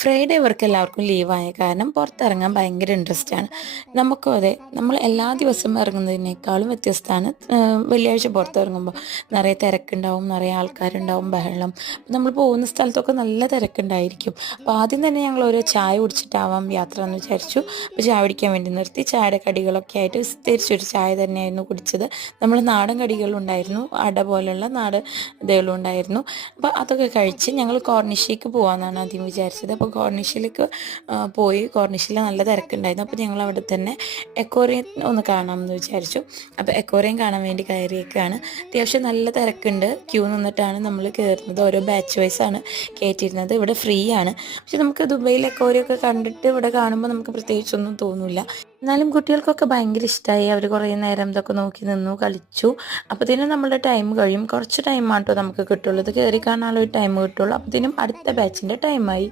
Friday ഇവർക്ക് എല്ലാവർക്കും ലീവായ കാരണം പുറത്തിറങ്ങാൻ ഭയങ്കര ഇൻട്രസ്റ്റ് ആണ്. നമുക്കും അതെ, നമ്മൾ എല്ലാ ദിവസവും ഇറങ്ങുന്നതിനേക്കാളും വ്യത്യസ്തമാണ് വെള്ളിയാഴ്ച പുറത്തിറങ്ങുമ്പോൾ. നിറയെ തിരക്കുണ്ടാവും, നിറയെ ആൾക്കാരുണ്ടാവും, ബഹളം. നമ്മൾ പോകുന്ന സ്ഥലത്തൊക്കെ നല്ല തിരക്കുണ്ടായിരിക്കും. അപ്പോൾ ആദ്യം തന്നെ ഞങ്ങൾ ഒരു ചായ കുടിച്ചിട്ടാവാം യാത്ര എന്ന് വിചാരിച്ചു. അപ്പോൾ ചായ കുടിക്കാൻ വേണ്ടി നിർത്തി. ചായയുടെ കടികളൊക്കെ ആയിട്ട് തിരിച്ചൊരു ചായ തന്നെയായിരുന്നു കുടിച്ചത്. നമ്മൾ നാടൻ കടികളുണ്ടായിരുന്നു, അട പോലുള്ള നാടൻ ഇതുകളും ഉണ്ടായിരുന്നു. അപ്പോൾ അതൊക്കെ കഴിച്ച് ഞങ്ങൾ കോർണിഷേക്ക് പോകാമെന്നാണ് ആദ്യം വിചാരിച്ചത്. അപ്പോൾ കോർണിഷിലേക്ക് പോയി. കോർണിഷിൽ നല്ല തിരക്കുണ്ടായിരുന്നു. അപ്പോൾ ഞങ്ങൾ അവിടെ തന്നെ എക്കോറിയം ഒന്ന് കാണാമെന്ന് വിചാരിച്ചു. അപ്പോൾ എക്കോറിയം കാണാൻ വേണ്ടി കയറിയേക്കാണ്. അത്യാവശ്യം നല്ല തിരക്കുണ്ട്. ക്യൂ നിന്നിട്ടാണ് നമ്മൾ കയറുന്നത്. ഓരോ ബാച്ച് വൈസാണ് കയറ്റിയിരുന്നത്. ഇവിടെ ഫ്രീ ആണ്. പക്ഷെ നമുക്ക് ദുബൈയിൽ എക്കോറിയം ഒക്കെ കണ്ടിട്ട് ഇവിടെ കാണുമ്പോൾ നമുക്ക് പ്രത്യേകിച്ചൊന്നും തോന്നില്ല. എന്നാലും കുട്ടികൾക്കൊക്കെ ഭയങ്കര ഇഷ്ടമായി. അവർ കുറേ നേരം ഇതൊക്കെ നോക്കി നിന്നു, കളിച്ചു. അപ്പോഴത്തേനും നമ്മുടെ ടൈം കഴിയും. കുറച്ച് ടൈമാണ് കേട്ടോ നമുക്ക് കിട്ടുള്ളൂ. ഇത് കയറി കാണാനുള്ള ഒരു ടൈം കിട്ടുള്ളൂ. അപ്പോഴത്തേനും അടുത്ത ബാച്ചിൻ്റെ ടൈമായി.